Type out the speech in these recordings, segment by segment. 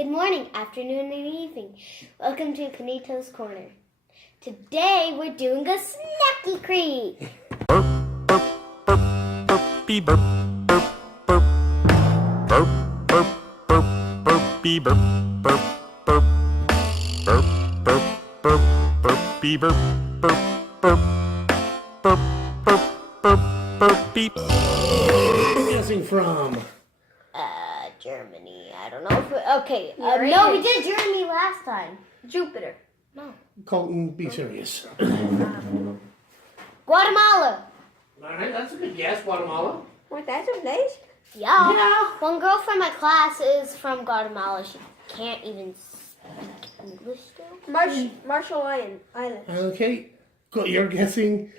Good morning, afternoon, and evening. Welcome to Kanito's Corner. Today we're doing a snacky creek. Burp, burp, burp, burpy, burp, burp, burp, burp, burp, burp, burpy, burp, burp, burp, burp, burp, burp, burpy, burp, burp, burp, burp, burp, burp, burpy. Guessing from Germany. I don't know if okay. No, we did Germany last time. Jupiter. No. Colton, be serious. Guatemala. Alright, that's a good guess, Guatemala. What, that's a place? Yeah. One girl from my class is from Guatemala. She can't even speak English still. Marshall Islands. Okay, cool. You're guessing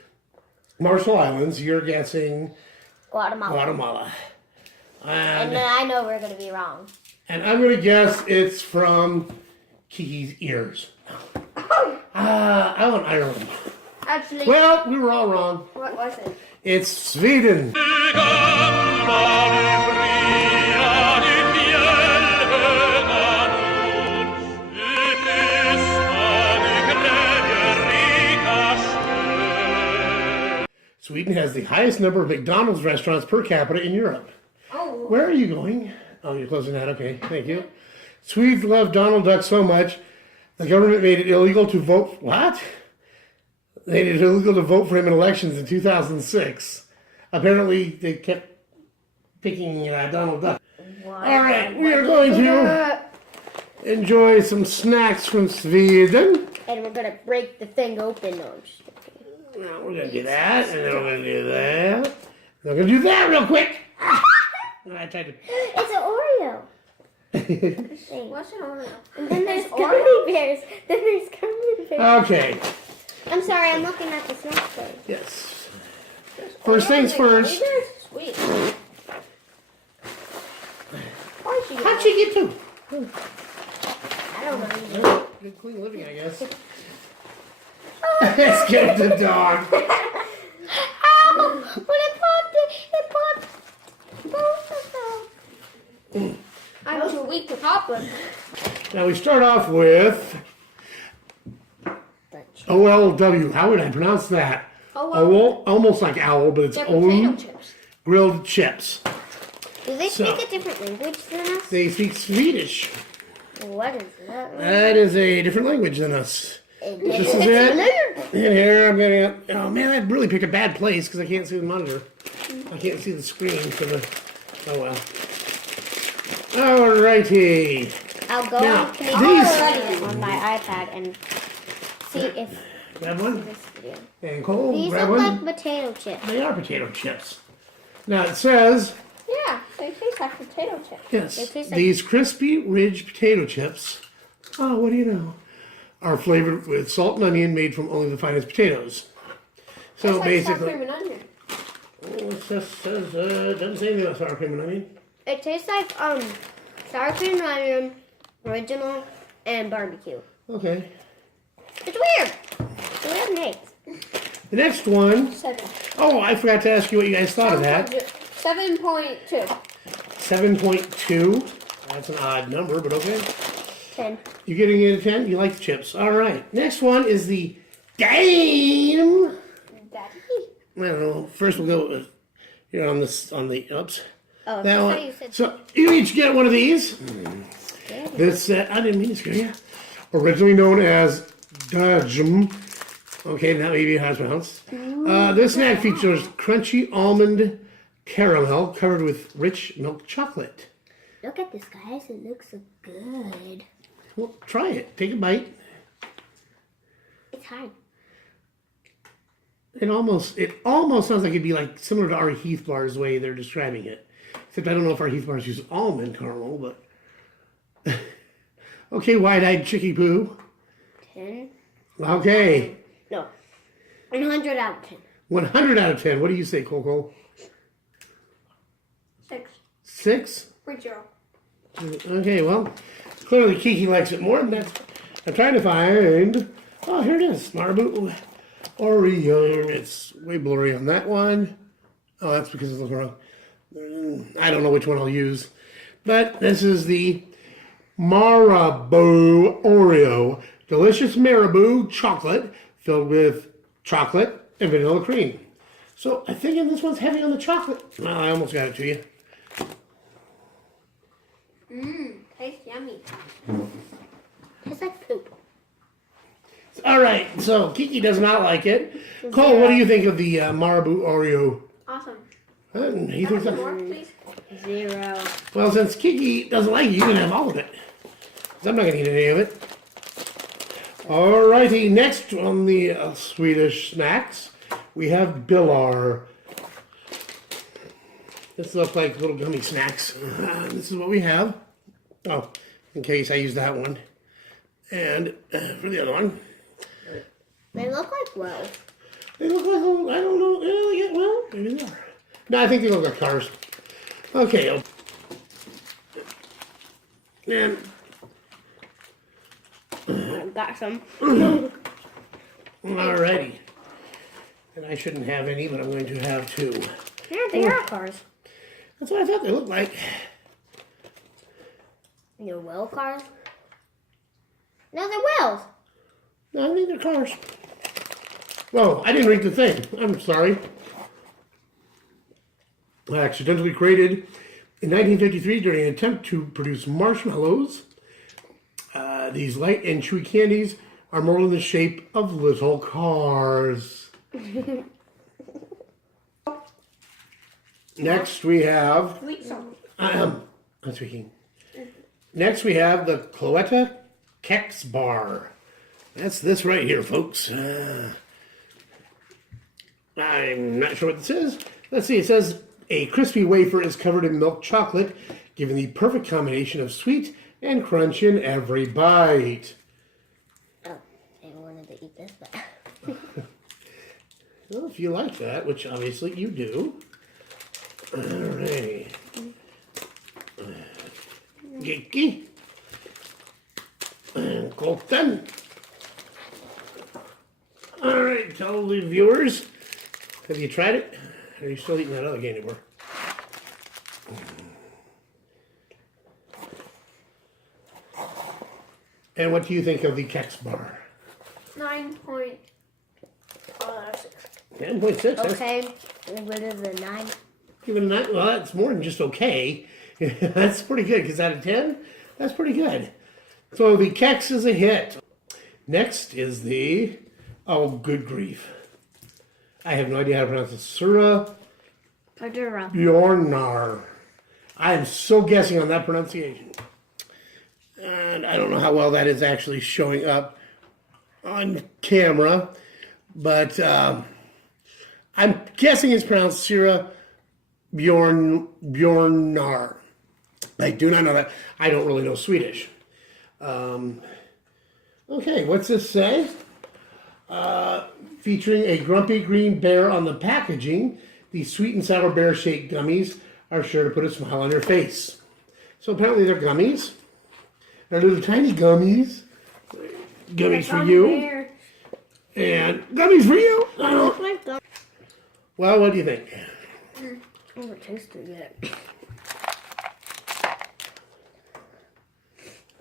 Marshall Islands. You're guessing Guatemala. And then I know we're going to be wrong. And I'm going to guess it's from Kiki's ears. I want Ireland. Actually, Well, we were all wrong. what was it? It's Sweden. Sweden has the highest number of McDonald's restaurants per capita in Europe. Oh. Where are you going? Oh, you're closing that. Okay, thank you. Swedes love Donald Duck so much, the government made it illegal to vote. What? They made it illegal to vote for him in elections in 2006. Apparently, they kept picking Donald Duck. What? All right, we are going to enjoy some snacks from Sweden. And we're going to break the thing open. No, I'm just kidding. Now we're going to do that, and then we're going to do that. And we're going to do that real quick. I tried to. It's an Oreo. What's an Oreo? And then there's gummy bears. Then there's gummy bears. Okay. I'm sorry, I'm looking at the snack thing. Yes. First things first. Sweet. How'd she get two? I don't know. Good clean living, I guess. Let's get the dog. Ow! When it popped both of them. I'm too weak to pop them. Now we start off with OLW. How would I pronounce that? Almost like owl, but it's They're potato chips. grilled chips. Do they speak a different language than us? They speak Swedish. What is that? That is a different language than us. This is it. And here I'm gonna. Oh man, I really picked a bad place because I can't see the monitor. I can't see the screen for the. Oh well. Alrighty. I'll go Now, on these- on my iPad and see if Grab one. this video. And Cole, These grab look one. like potato chips. They are potato chips. Now it says, Yeah, they taste like potato chips. yes, They taste like- these crispy ridge potato chips, oh, what do you know, are flavored with salt and onion made from only the finest potatoes. So It's like sour basically, cream and onion. it says, doesn't say anything about sour cream and onion. It tastes like sour cream and onion, original, and barbecue. Okay. It's weird. It's weird names. The next one, 7. oh, I forgot to ask you what you guys thought of that. 7.2. 7.2. That's an odd number, but okay. 10. You getting it a 10? You like the chips. All right. Next one is the game. Daddy. I don't know. First we'll go with, here on this, on the, oops. Oh, That I one. thought you said So you each get one of these. This, I didn't mean to scare you. Originally known as Dajm. Okay, that may be how it's pronounced. This snack features crunchy almond caramel covered with rich milk chocolate. Look at this, guys. It looks so good. Well, try it. Take a bite. It's hard. It almost sounds like it'd be like similar to our Heath bars the way they're describing it. Except I don't know if our Heath bars use almond caramel, but okay, wide-eyed chicky poo. 10. Okay, No. 100 out of 10. 100 out of 10. What do you say, Coco? 6. 6? 3-0. Okay, well, clearly Kiki likes it more than that. I'm trying to find. Oh, here it is. Marabou Oreo. It's way blurry on that one. Oh, that's because it's looking wrong. I don't know which one I'll use. But this is the Marabou Oreo. Delicious Marabou chocolate filled with chocolate and vanilla cream. So I think this one's heavy on the chocolate. Well, I almost got it to you. Tastes yummy. Tastes like poop. All right, so Kiki does not like it. Cole, what do you think of the Marabou Oreo? Awesome. He thinks Some that. more, please. 0. Well, since Kiki doesn't like it, you can have all of it. 'Cause I'm not going to eat any of it. Alrighty, next on the Swedish snacks, we have Billar. This looks like little gummy snacks. This is what we have. Oh, in case I use that one. And for the other one. They look like wells. They look like, I don't know, yeah, well, maybe they are. No, I think they look like cars. Okay. And Got some. alrighty. And I shouldn't have any, but I'm going to have 2. Yeah, they are cars. That's what I thought they looked like. They're well cars? No, they're wells. No, I think they're cars. Whoa, I didn't read the thing. I'm sorry. Accidentally created in 1953 during an attempt to produce marshmallows. These light and chewy candies are more in the shape of little cars. Next we have... Sweet song. I'm speaking. Next we have the Cloetta Kex Bar. That's this right here, folks. I'm not sure what this is. Let's see, it says a crispy wafer is covered in milk chocolate, giving the perfect combination of sweet and crunch in every bite. Oh, I wanted to eat this, but... Well, if you like that, which obviously you do. Alrighty. Kiki. And Colton. Alright, tell the viewers. Have you tried it? Or are you still eating that other candy bar? And what do you think of the Kex Bar? 9.6. 10.6. Okay, what is the 9? Give it a 9. Well, that's more than just okay. That's pretty good, because out of 10, that's pretty good. So the Kex is a hit. Next is the, oh, good grief. I have no idea how to pronounce it. Sura Padura. Bjornar. I am so guessing on that pronunciation. And I don't know how well that is actually showing up on camera. But I'm guessing it's pronounced Sura Bjornar. I do not know that. I don't really know Swedish. Okay, what's this say? Featuring a grumpy green bear on the packaging, these sweet and sour bear-shaped gummies are sure to put a smile on your face. So apparently they're gummies. They're little tiny gummies. Gummies for you. And gummies for you. Well, what do you think? I haven't tasted it yet.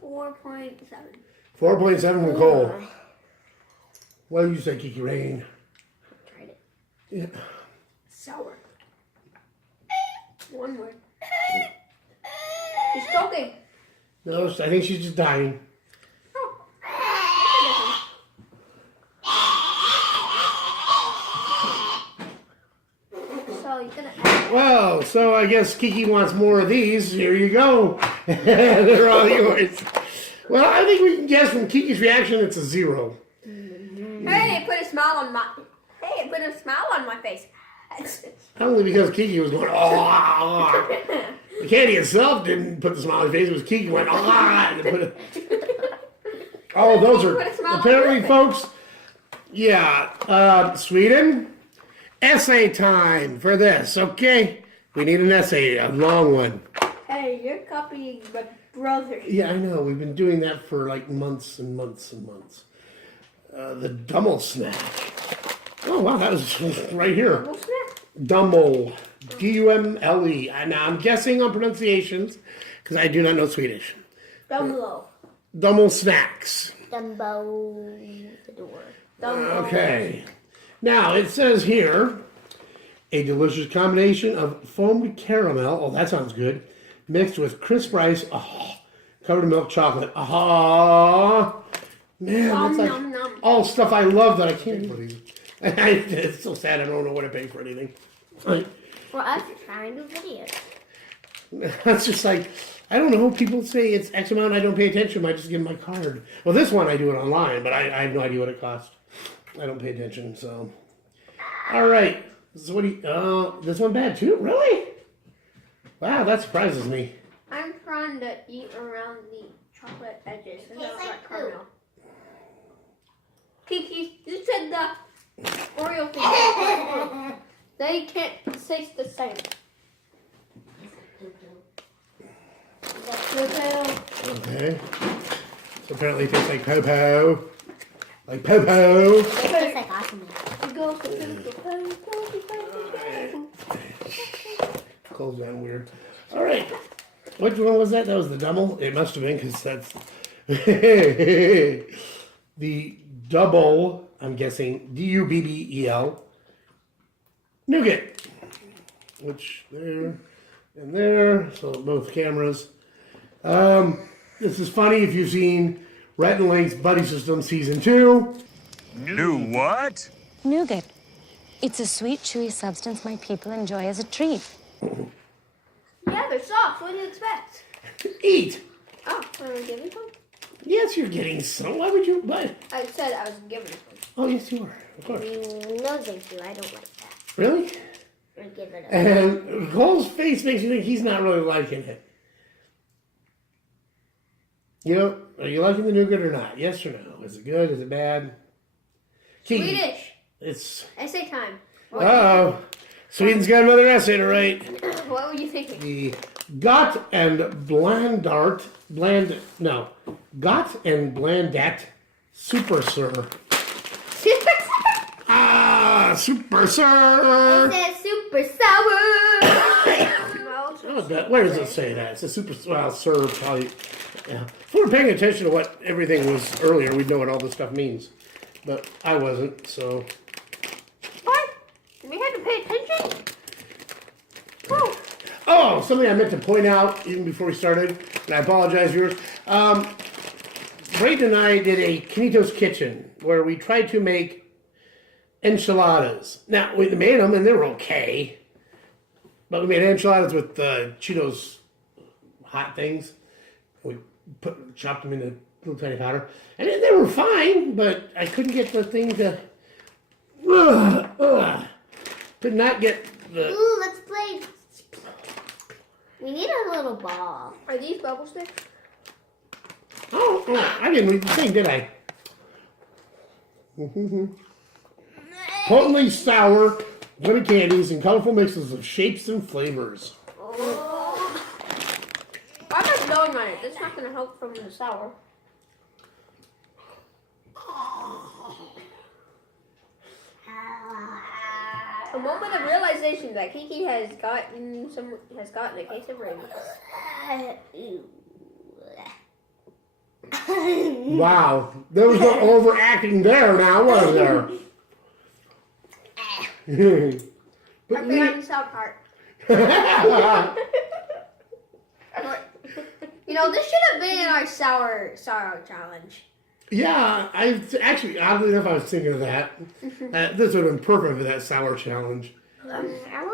4.7. 4.7 from Cole. What did you say, Kiki Rain? Tried it. Yeah. Sour. One word. She's choking. No, I think she's just dying. So you're gonna add Well, so I guess Kiki wants more of these. Here you go. They're all yours. Well, I think we can guess from Kiki's reaction it's a 0. Hey, it put a smile on my. Hey, it put a smile on my face. Only because Kiki was going, oh. The candy itself didn't put the smiley face. It was Kiki went, oh. And put it. Oh, those are Put a smile on apparently, your face. folks. Yeah, Sweden. Essay time for this. Okay, we need an essay, a long one. Hey, you're copying my brother. Yeah, I know. We've been doing that for like months and months and months. The Dummel snack. Oh wow, that was right here. What's that? Dummel, D-U-M-L-E. And now I'm guessing on pronunciations because I do not know Swedish. Dumbo. Dumble Snacks. Dumbo the door. Dumbo. Okay. Now, it says here, a delicious combination of foamed caramel, oh, that sounds good, mixed with crisp rice, oh, covered in milk chocolate. Oh, man, Nom, that's like nom, nom. all stuff I love that I can't believe. It's so sad I don't know what to pay for anything. Like, For us, trying to do videos. it's just like, I don't know. People say it's X amount. I don't pay attention. I just give them my card. Well, this one I do it online, but I have no idea what it costs. I don't pay attention. So, all right. So what do you? This one bad too. Really? Wow, that surprises me. I'm trying to eat around the chocolate edges. It's not like caramel. Kiki, you said the Oreo thing. They can't taste the same. Okay. So apparently it tastes like Popo. Like Popo. It tastes like awesome. Close down weird. All right. Which one was that? That was the double? It must have been because that's the double, I'm guessing, Dubbel nougat. Which there and there. So both cameras. This is funny if you've seen Rhett and Link's Buddy System Season 2. New what? Nougat. It's a sweet, chewy substance my people enjoy as a treat. Yeah, they're soft. What do you expect? Eat! Oh, are we giving some? Yes, you're getting some. Why would you? What? I said I was giving some. Oh, yes, you are. Of course. No, thank you. I don't like that. Really? Or give it up. And Cole's face makes you think he's not really liking it. You know, are you liking the nougat or not? Yes or no? Is it good? Is it bad? Kiki, Swedish. it's... Essay time. Uh-oh. Sweden's got another essay to write. What were you thinking? The Got and Blandat Super Sir. Super Sir! It says super sour. Oh, where does it say that? It's a super, well, sir, probably. Yeah. If we were paying attention to what everything was earlier, we'd know what all this stuff means. But I wasn't, so. What? We had to pay attention? Oh, something I meant to point out even before we started, and I apologize, viewers. Brayden and I did a Kenito's Kitchen where we tried to make enchiladas. Now, we made them and they were okay. But we made enchiladas with Cheetos hot things. We chopped them into little tiny powder. And they were fine, but I couldn't get the thing to... Could not get the... Ooh, let's play. We need a little ball. Are these bubble sticks? Oh, I didn't read the thing, did I? Potently sour, glitter candies, and colorful mixes of shapes and flavors. Oh. I'm not blowing on it. That's not going to help from the sour. A moment of realization that Kiki has gotten a case of rabies. Wow, there was no overacting there now, was there? I forgot the sour part. You know, this should have been in our sour challenge. Yeah, I actually, oddly enough, I was thinking of that. This would have been perfect for that sour challenge.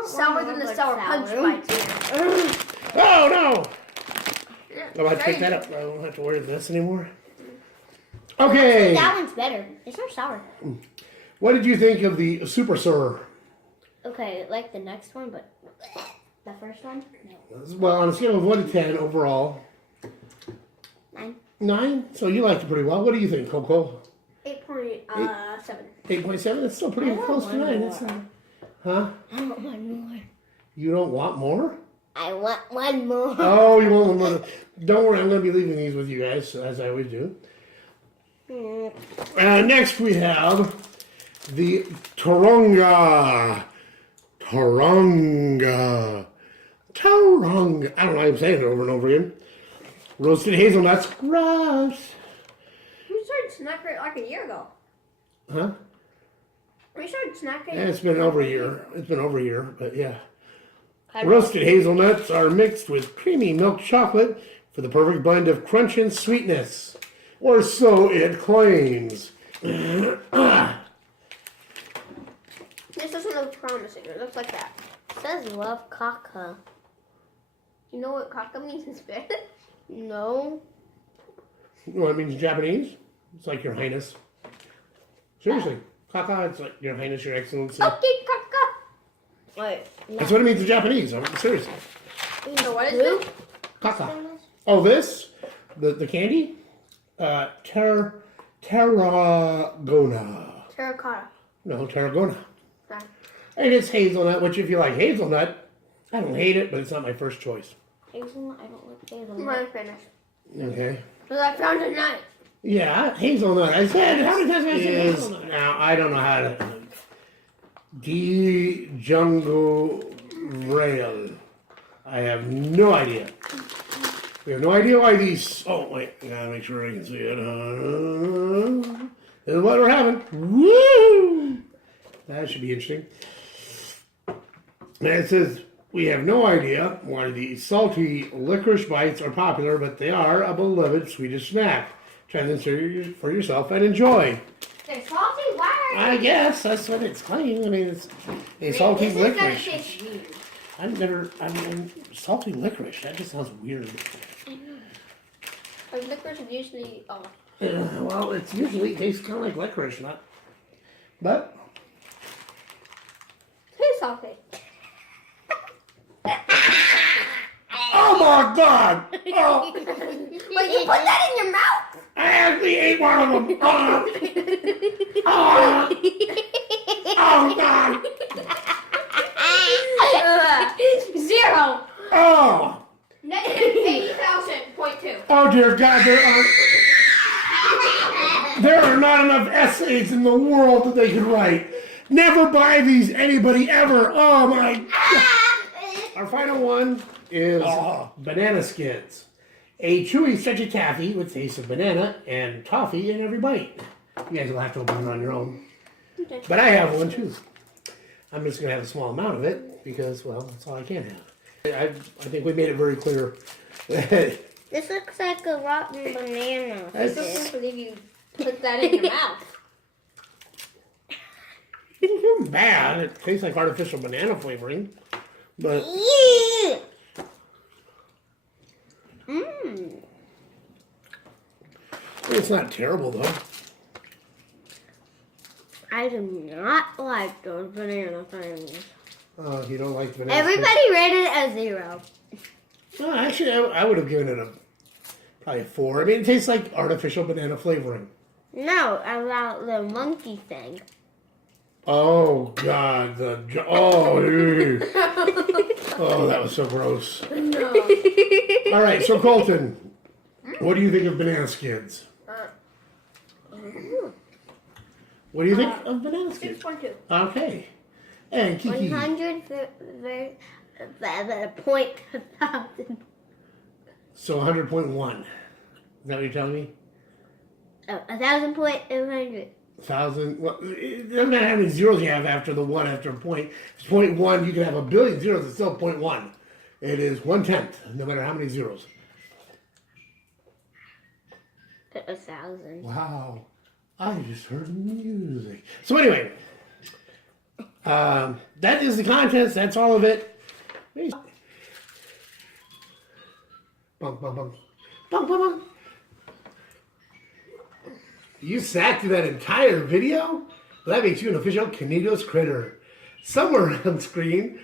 Sour than the sour punch bites. Oh no! Oh, I picked that up. I don't have to worry about this anymore. Okay. That one's better. It's not sour. What did you think of the Super Sir? Okay, like the next one, but the first one? No. Well, on a scale of 1 to 10 overall. 9. 9? So you liked it pretty well. What do you think, Coco? 8.7. 8.7? That's still pretty close to 9. That's huh? I want one more. You don't want more? I want one more. Oh, you want one more? Don't worry, I'm going to be leaving these with you guys, as I always do. Next we have the Taronga. Taronga. I don't know why I'm saying it over and over again. Roasted hazelnuts. Gross. We started snacking like a year ago. Huh? We started snacking. Yeah, it's been over a year. It's been over a year, but yeah. Roasted hazelnuts are mixed with creamy milk chocolate for the perfect blend of crunch and sweetness. Or so it claims. This doesn't look promising. It looks like that. It says love caca. You know what caca means in Spanish? No. You know what it means in Japanese? It's like your highness. Seriously. Kaka, it's like your highness, your excellency. Okay, caca. Wait. That's what it means in Japanese. I'm seriously. So what is it? Kaka. Oh, this? The candy? Tarragona. Terracotta. No, Tarragona. Okay. And it's hazelnut, which if you like hazelnut, I don't hate it, but it's not my first choice. Hazelnut? I don't like I'm hazelnut. ready to finish. Okay. Because I found a nut. Yeah, hazelnut. I said, how many times have I said hazelnut? Now, I don't know how to. D Jungle Rail. I have no idea. We have no idea why these. Oh, wait. I gotta make sure I can see it. This is what we're having. Woo! That should be interesting. And it says, we have no idea why these salty licorice bites are popular, but they are a beloved Swedish snack. Try them for yourself and enjoy. They're salty? Why are I guess that's what it's claiming. I mean, it's a salty licorice. I mean, salty licorice. That just sounds weird. Licorice is usually off. Well, it tastes kind of like licorice, not. But Too salty. oh my God! Oh, Wait, you put that in your mouth? I actually ate one of them. Oh, oh God! 0. Oh, Negative 80,000.2. oh dear God! There are not enough essays in the world that they could write. Never buy these, anybody ever. Oh my God! Our final one is banana skins. A chewy, stretchy taffy with taste of banana and toffee in every bite. You guys will have to open it on your own. Okay. But I have one too. I'm just going to have a small amount of it because, well, that's all I can have. I think we made it very clear. This looks like a rotten banana. I still can't believe you put that in your mouth. It isn't bad. It tastes like artificial banana flavoring. But Yeah. Mmm. it's not terrible, though. I do not like those banana things. You don't like banana Everybody rated it a 0. Well, actually, I would have given it probably a 4. I mean, it tastes like artificial banana flavoring. No, about the monkey thing. Oh, God. Oh, ew. Oh, that was so gross. No. All right, so Colton, what do you think of banana skins? What do you think of banana skins? 6.2. Okay. And Kiki. 100 point 1,000. So 100.1. Is that what you're telling me? Oh, 1,000 point 100. 1,000. Well, it doesn't matter how many zeros you have after the 1 after a point. If it's 0.1, you can have a billion zeros. It's still 0.1. It is 1/10, no matter how many zeros. 1,000. Wow. I just heard music. So anyway, that is the contest. That's all of it. Bum, bum, bum. Bum, bum, bum. You sat through that entire video? Well, that makes you an official Kanitos critter. Somewhere on screen,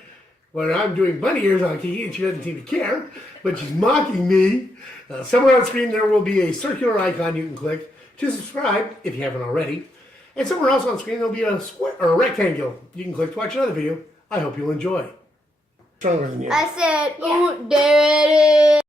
where I'm doing bunny ears on Kiki and she doesn't seem to care, but she's mocking me. Somewhere on screen there will be a circular icon you can click to subscribe if you haven't already. And somewhere else on screen there'll be a square or a rectangle you can click to watch another video. I hope you'll enjoy. Stronger than you. I said, ooh, there it is.